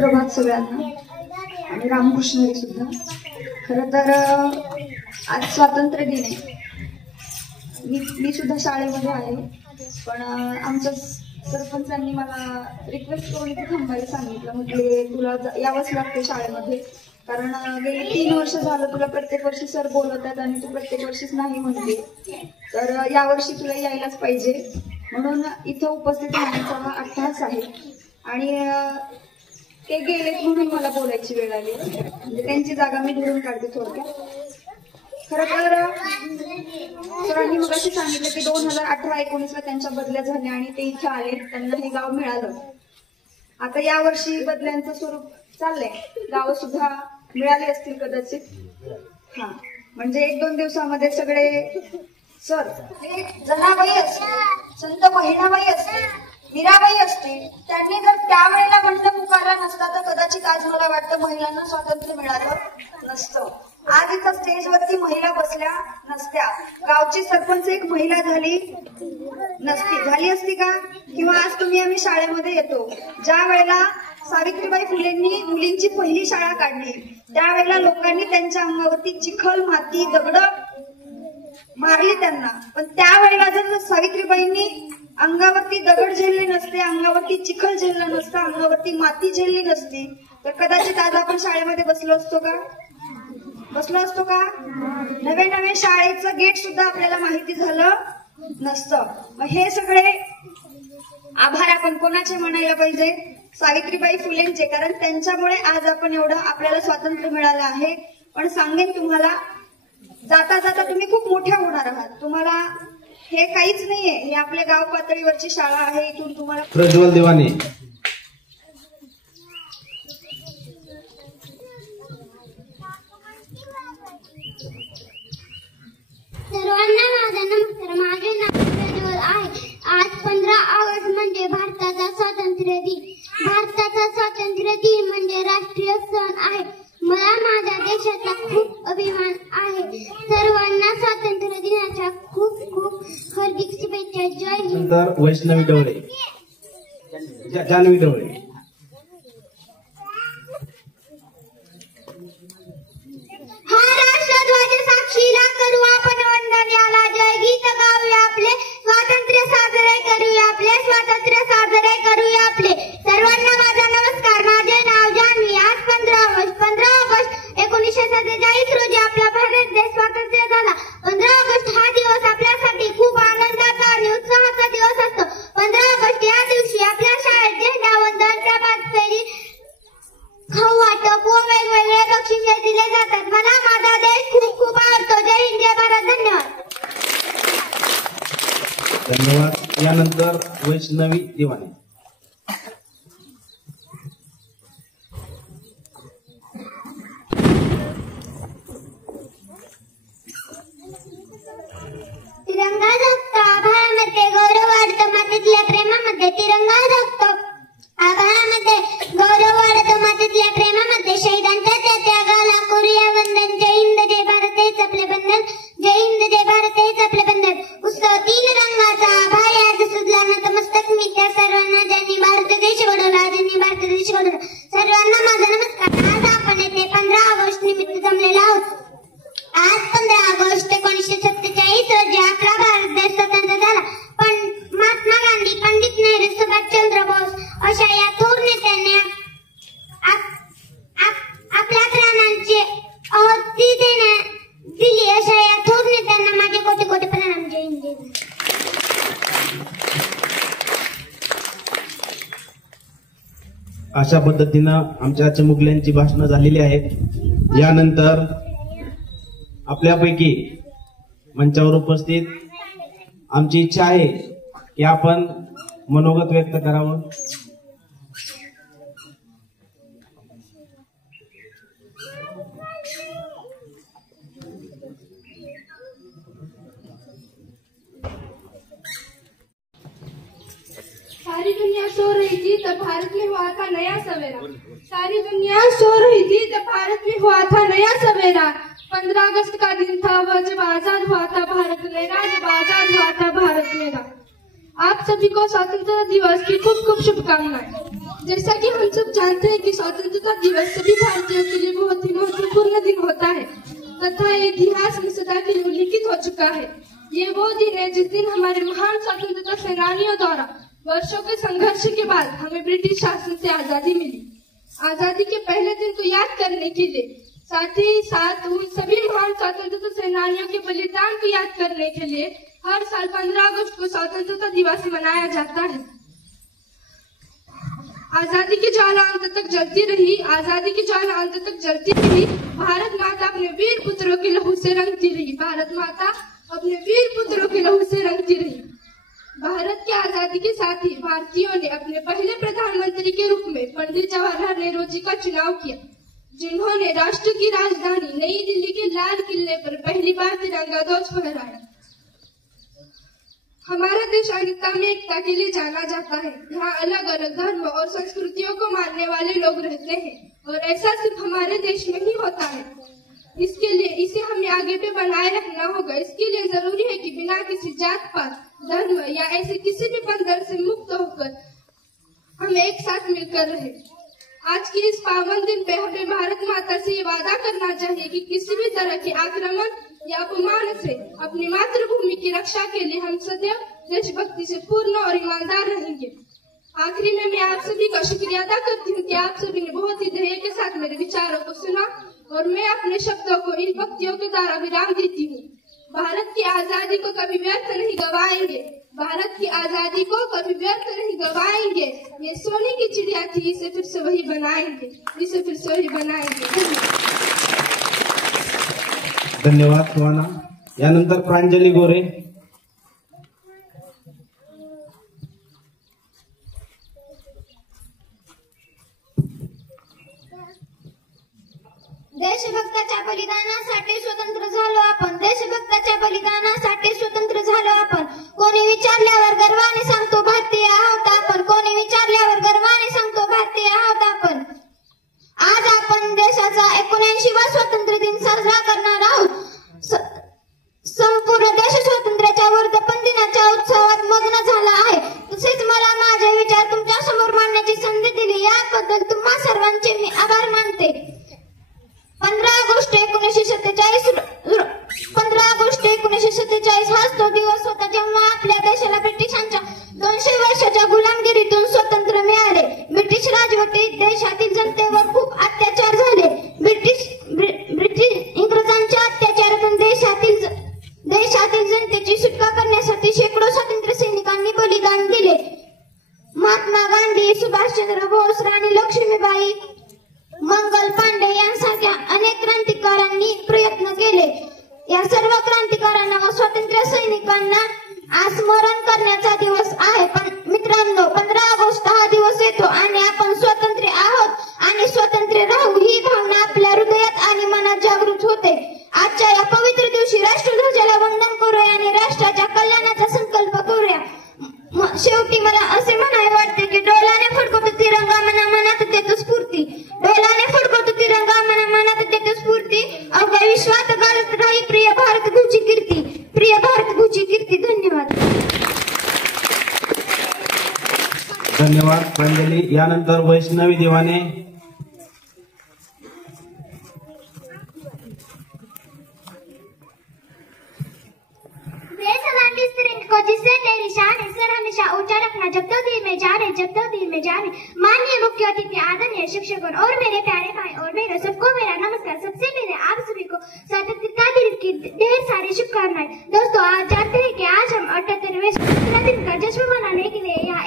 सुप्रभात सगळ्यांना आणि रामकृष्ण हरी सुद्धा। खरं तर आज स्वातंत्र्य दिन आहे। मी सुद्धा शाळेमध्ये आहे, पण आमच्या सरपंचांनी मला रिक्वेस्ट करून इथे थांबायला सांगितलं। म्हटले तुला यावंच लागते शाळेमध्ये, कारण गेली 3 वर्ष झालं तुला प्रत्येक वर्षी सर बोलवतात आणि तू प्रत्येक वर्षीच नाही म्हणते, तर यावर्षी तुला यायलाच पाहिजे म्हणून इथं उपस्थित राहण्याचा हा अट्टहास आहे। आणि ते गेलेत म्हणून मला बोलायची वेळ आली, म्हणजे त्यांची जागा मी धरून काढते थोडक्यात। खरं तर सरांनी मग असे सांगितलं की 2018-19ला त्यांच्या बदल्या झाल्या आणि ते इथे आले, त्यांना हे गाव मिळालं। आता यावर्षी बदल्यांचं स्वरूप चाललंय, गाव सुद्धा मिळाली असतील कदाचित। हा, म्हणजे 1-2 दिवसामध्ये सगळे सर, जनाबाई असते, संत बहिणाबाई असते, मीराबाई असते, त्यांनी जर त्यावेळेला बंड पुकारला नसता तर कदाचित आज मला वाटतं महिलांना स्वातंत्र्य मिळालं नसतं। आज इथं स्टेजवरती महिला बसल्या नसत्या, गावची सरपंच एक महिला झाली नसती, झाली असती का? किंवा आज तुम्ही आम्ही शाळेमध्ये येतो, ज्या वेळेला सावित्रीबाई फुलेंनी मुलींची पहिली शाळा काढली त्यावेळेला लोकांनी त्यांच्या अंगावरती चिखल माती दगड मारली त्यांना, पण त्यावेळेला जर सावित्रीबाईंनी अंगावरती दगड झेलले नसते, अंगावरती चिखल झेललं नसतं, अंगावरती माती झेलली नसती, तर कदाचित आज आपण शाळेमध्ये बसलो असतो का? नवे शाळेचं गेट सुद्धा आपल्याला माहिती झालं नसतं। मग हे सगळे आभार आपण कोणाचे म्हणायला पाहिजे? सावित्रीबाई फुलेंचे, कारण त्यांच्यामुळे आज आपण एवढं आपल्याला स्वातंत्र्य मिळालं आहे। पण सांगेन तुम्हाला, जाता जाता तुम्ही खूप मोठ्या होणार आहात, तुम्हाला हे काहीच नाहीये, हे आपल्या गाव पातळीवरची शाळा आहे, इथून तुम्हाला प्रज्वल दिवाने। सर्वांना माझा नमस्कार। माझे नाव प्रज्वल आहे। आज 15 ऑगस्ट म्हणजे भारताचा स्वातंत्र्य दिन। भारताचा स्वातंत्र्य दिन म्हणजे राष्ट्रीय सण आहे। मला माझ्या देशाचा खूप अभिमान आहे। सर्वांना स्वातंत्र्य दिनाच्या खूप खूप हार्दिक शुभेच्छा। जय हिंद। वैष्णवी डवळे, जानवी डवळे। हा राष्ट्रध्वज साक्षीला करू आपण वंदन, याला जय गीत गाऊया, आपले स्वातंत्र्य साजरे करूया, आपले स्वातंत्र्य साजरे करूया आपले। सर्वांना माझा नमस्कार। माझे नाव जानवी। आज 15 ऑगस्ट 1947 रोजी आपला भारत देश स्वातंत्र्य झाला। 15 ऑगस्ट हा दिवस आपल्यासाठी खूप आनंदाचा आणि उत्साहाचा दिवस असतो। 15 ऑगस्ट या दिवशी आपल्या शाळेत झेंडावंदन, प्रभात फेरी, खाऊ वाटप व वेगवेगळे बक्षिसे दिले जातात। मला माझा देश खूप खूप आवडतो। जय हिंद, जय भारत। धन्यवाद। यानंतर वैष्णवी दिवाने। तिरंगा जगतो आभाळामध्ये, गौरव वाढतो मातीतल्या प्रेमामध्ये। तिरंगा जगतो आभाळामध्ये, गौरव वाढतो मातीतल्या प्रेमामध्ये। शहीदांच्या त्या त्यागाला करूया वंदन। जय हिंद, जय भारत हेच आपले बंधन। जय हिंद, जय भारत हेच आपले बंधन। उत्सव 3 रंगाचा आभाळ आज सुजला नतमस्तक मी त्या सर्वांना ज्यांनी भारत देश घडवला, ज्यांनी भारत देश घडवला। सर्वांना माझा नमस्कार। आज आपण येथे 15 ऑगस्ट निमित्त जमलेलो आहोत। आज 15 ऑगस्ट 1947 रोजी आपला भारत देश स्वतंत्र झाला, पण महात्मा गांधी, पंडित नेहरू, सुभाषचंद्र बोस अशा या थोर नेत्यांनी आपल्या प्राणांची आहुती दिली। अशा या थोर नेत्यांना माझे कोटी कोटी प्रणाम। जय हिंद, जय भारत। अशा पद्धतीनं आमच्या चिमुकल्यांची भाषणं झालेली आहेत। यानंतर आपल्यापैकी मंचावर उपस्थित आमची इच्छा आहे की आपण मनोगत व्यक्त करावं। सारी दुनिया सो रही थी तब भारत में हुआ था नया सवेरा। सारी दुनिया सो रही थी तब भारत में हुआ था नया सवेरा। 15 अगस्त का दिन था वह जब आजाद हुआ था भारत मेरा, जब आजाद हुआ था भारत मेरा। आप सभी को स्वतंत्रता दिवस की खूब खूब शुभकामनाएं। जैसा कि हम सब जानते हैं कि स्वतंत्रता दिवस सभी भारतीयों के लिए बहुत ही महत्वपूर्ण दिन होता है तथा ये इतिहास में सदा के लिए उल्लिखित हो चुका है। ये वो दिन है जिस दिन हमारे महान स्वतंत्रता सेनानियों द्वारा वर्षों के संघर्ष के बाद हमें ब्रिटिश शासन से आजादी मिली। आजादी के पहले दिन को याद करने के लिए साथ ही साथ उन सभी महान स्वतंत्रता सेनानियों के बलिदान को याद करने के लिए हर साल 15 अगस्त को स्वतंत्रता दिवस मनाया जाता है। आजादी की ज्वाला अंत तक जलती रही, आजादी की ज्वाला अंत तक जलती रही। भारत माता अपने वीर पुत्रों के लहू से रंगती रही, भारत माता अपने वीर पुत्रों के लहू से रंगती रही। भारत की आजादी के साथ ही भारतीयों ने अपने पहले प्रधानमंत्री के रूप में पंडित जवाहरलाल नेहरू जी का चुनाव किया, जिन्होंने राष्ट्र की राजधानी नई दिल्ली के लाल किले पर पहली बार तिरंगा ध्वज फहराया। हमारा देश अनेकता में एकता के लिए जाना जाता है। यहाँ अलग अलग धर्म और संस्कृतियों को मानने वाले लोग रहते हैं और ऐसा सिर्फ हमारे देश में ही होता है। इसके लिए इसे हमें आगे भी बनाए रखना होगा। इसके लिए जरूरी है कि बिना किसी जात पात धर्म या ऐसे किसी भी बंधन से मुक्त होकर हम एक साथ मिलकर रहे। आज के इस पावन दिन पे हमें भारत माता से ये वादा करना चाहिए कि किसी भी तरह के आक्रमण या अपमान से अपनी मातृभूमि की रक्षा के लिए हम सदैव देशभक्ति से पूर्ण और ईमानदार रहेंगे। आखिरी में मैं आप सभी का शुक्रिया अदा करती हूँ कि आप सभी ने बहुत ही धैर्य के साथ मेरे विचारों को सुना और मैं अपने शब्दों को इन पंक्तियों के द्वारा विराम देती हूँ। भारत की आजादी को कभी व्यर्थ नहीं गवाएंगे, भारत की आजादी को कभी व्यर्थ नहीं गवाएंगे। ये सोने की चिड़िया थी, इसे फिर से वही बनाएंगे, इसे फिर से वही बनाएंगे। धन्यवाद सुहाना। यानंतर प्रांजली गोरे। देशभक्ताच्या बलिदानासाठी स्वतंत्र झालो आपण, देशभक्ताच्या बलिदानासाठी स्वतंत्र झालो आपण। कोणी विचारल्यावर गर्वाने सांगतो भारतीय आहोत आपण, कोणी विचारल्यावर गर्वाने सांगतो भारतीय आहोत आपण। आज आपण देशाचा 79वा स्वातंत्र्य दिन साजरा करणार आहोत। संपूर्ण देश स्वातंत्र्याच्या वर्धापन दिनाच्या उत्सवात मग्न झाला आहे। तसेच मला माझे विचार तुमच्या समोर मांडण्याची संधी दिली याबद्दल तुम्हा सर्वांचे मी आभार मानते। 15 ऑगस्ट 1947 हाच तो दिवस होता जेव्हा आपल्या देशाला ब्रिटिशांच्या 200 वर्षाच्या गुलामगिरीतून स्वातंत्र्य मिळाले। ब्रिटिश राजवटीत देशातील जनतेवर खूप अत्याचार झाले। इंग्रजांच्या अत्याचारातून देशातील जनतेची सुटका करण्यासाठी शेकडो स्वातंत्र्य सैनिकांनी बलिदान दिले। महात्मा गांधी, सुभाषचंद्र बोस, राणी लक्ष्मीबाई, मंगल पांडे यांसारख्या अनेक क्रांतिकारांनी प्रयत्न केले। या सर्व क्रांतिकारांना व स्वातंत्र्य सैनिकांना आज स्मरण करण्याचा दिवस आहे। पण मित्रांनो, 15 ऑगस्ट हा दिवस येतो आणि आपण स्वतंत्र आहोत आणि स्वतंत्र राहू ही भावना आपल्या हृदयात आणि मनात जागृत होते। आजच्या या पवित्र दिवशी राष्ट्रध्वजाला वंदन करूया आणि राष्ट्राच्या कल्याणाचा संकल्प करूया। शेवटी मला असे म्हणावे वाटते की डोलाने फडकतो तिरंगा मना मनात देतो स्फूर्ती, डोलाने फडकतो तिरंगा मना मनात देतो स्फूर्ती। अवघ्या विश्वात गाजत राही प्रिय भारत भूची कीर्ती, प्रिय भारत भूची कीर्ती। धन्यवाद। धन्यवाद प्रांजली। यानंतर वैष्णवी देवाने। जिससे तेरी शान है सर हमेशा ऊंचा रखना जब तक दिल में जाने, जब तक दिल में जाने। माननीय मुख्य अतिथि, आदरणीय शिक्षकों और मेरे प्यारे भाई और बहनों, सबको मेरा नमस्कार। सबसे पहले आप सभी को स्वतंत्रता दिवस की ढेर सारी शुभकामनाएं। दोस्तों, आज जानते हैं कि आज हम 78वें स्वतंत्रता दिन का जश्न मनाने के लिए यहाँ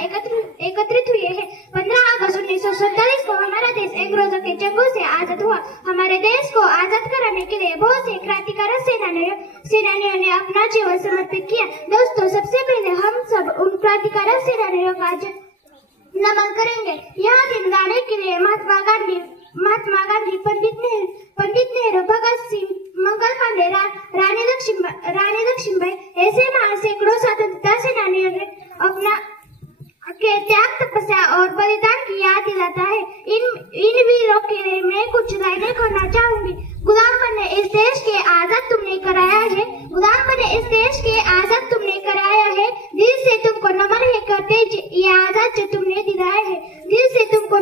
एकत्रित हुए हैं। 15 अगस्त 1947 को हमारा देश अंग्रेजों के चंगुल से आजाद हुआ। हमारे देश को आजाद कराने के लिए बहुत से क्रांतिकारी सेनानियों ने अपना जीवन समर्पित किया। दोस्तों, सबसे पहले हम सब उन क्रांतिकारी सेनानियों का नमन करेंगे। यह दिन गाने के लिए महात्मा गांधी, पंडित नेहरू, भगत सिंह, मंगल पांडे, रानी लक्ष्मीबाई ऐसे महान सैकड़ों स्वतंत्रता सेनानियों ने अपना के त्याग, तपस्या और बलिदान की याद दिलाता है। इन वीरों के लिए मैं कुछ लाइनें कहना चाहूंगी। गुलाम बने इस देश के आजाद तुमने कराया है, गुलाम बने इस देश के आजाद तुमने कराया है। दिल से तुमको नमन है करते ये आजाद जो तुमने दिलाया है, दिल से तुमको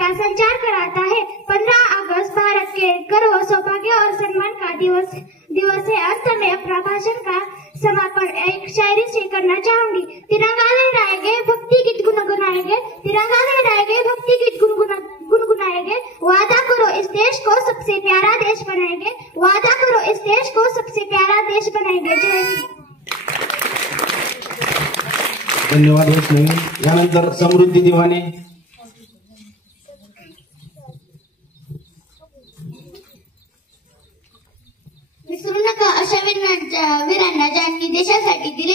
का संचार कराता है। 15 अगस्त भारत के गर्व, सौभाग्य और सम्मान का दिवस है। अंत में अपना भाषण का समापन एक शायरी से करना चाहूंगी। तिरंगा लहराएंगे, भक्ति गीत गुनगुनाएंगे, तिरंगा लहराएंगे, भक्ति गीत गुनगुनाएंगे। वादा करो इस देश को सबसे प्यारा देश बनाएंगे, वादा करो इस देश को सबसे प्यारा देश बनाएंगे। जय हिंद। धन्यवाद वैष्णवी। यानंतर समृद्धी दिवाने। विसरू नका अशा वीरांना ज्यांनी देशासाठी दिले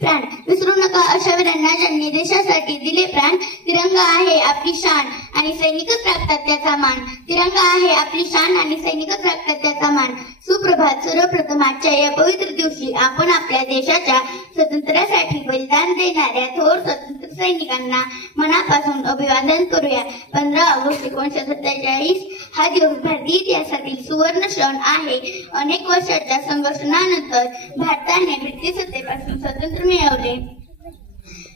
प्राण। विसरू नका अशा वीरांना ज्यांनी देशासाठी दिले प्राण। तिरंगा आहे आपली शान आणि सैनिकच राखतात त्याचा मान। तिरंगा आहे आपली शान आणि सैनिकच राखतात त्याचा मान। सुप्रभात। सर्वप्रथम आजच्या या पवित्र दिवशी आपण आपल्या देशाच्या स्वातंत्र्यासाठी बलिदान देणाऱ्या थोर स्वतंत्र सैनिकांना मनापासून अभिवादन करूया। 15 ऑगस्ट 1947 हा दिवस भारतीय इतिहासातील सुवर्ण क्षण आहे। अनेक वर्षाच्या संघर्षानंतर भारताने ब्रिटिश सत्तेपासून स्वातंत्र्य मिळवले।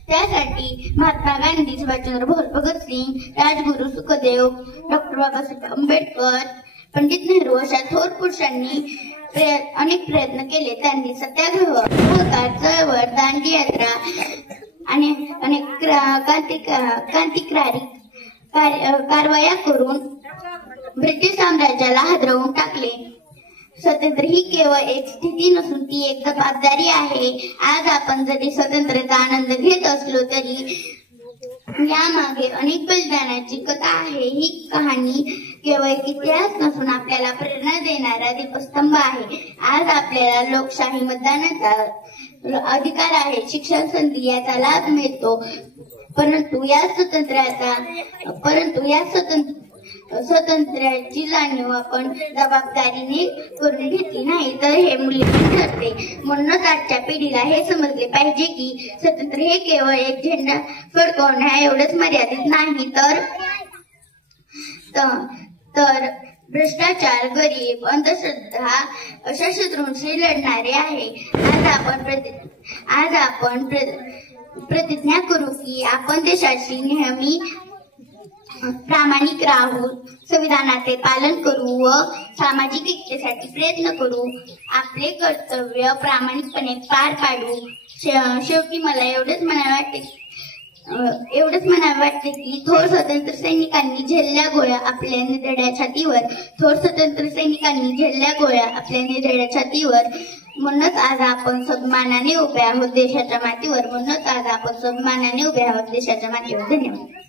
त्यासाठी महात्मा गांधी, सुभाषचंद्र बोस, भगतसिंग, राजगुरू, सुखदेव, डॉक्टर बाबासाहेब आंबेडकर, पंडित नेहरू अशा थोर पुरुषांनी अनेक प्रयत्न केले। त्यांनी सत्याग्रह, सहकार चळवळ, दांडी यात्रा आणि अनेक क्रांतिकारी कारवाया करून ब्रिटिश साम्राज्याला हादरवून टाकले। स्वातंत्र्य ही केवळ एक स्थिती नसून ती एक जबाबदारी आहे। आज आपण जरी स्वातंत्र्याचा आनंद घेत असलो तरी यामागे अनेक बलिदानाची कथा आहे। ही कहाणी केवळ एक इतिहास नसून आपल्याला प्रेरणा देणारा दीपस्तंभ आहे। आज आपल्याला लोकशाही, मतदानाचा अधिकार आहे, शिक्षण संधी याचा लाभ मिळतो, परंतु या स्वातंत्र्याची जाणीव आपण जबाबदारीने करून घेतली नाही तर हे मूल्यवान ठरते। म्हणूनच आजच्या पिढीला हे समजले पाहिजे की स्वातंत्र्य हे केवळ एक झेंडा फडकवण्या एवढंच मर्यादित नाही तर भ्रष्टाचार, गरीब, अंधश्रद्धा अशा शत्रूंशी लढणारे आहे। आज आपण प्रतिज्ञा करू की आपण देशाची नेहमी प्रामाणिक राहू, संविधानाचे पालन करू व सामाजिक ऐक्यासाठी प्रयत्न करू, आपले कर्तव्य प्रामाणिकपणे पार पाडू। शेवटी मला एवढंच म्हणावे वाटते की थोर स्वतंत्र सैनिकांनी झेलल्या गोळ्या आपल्या निधड्या छातीवर म्हणूनच आज आपण सन्मानाने उभे आहोत देशाच्या मातीवर। धन्यवाद।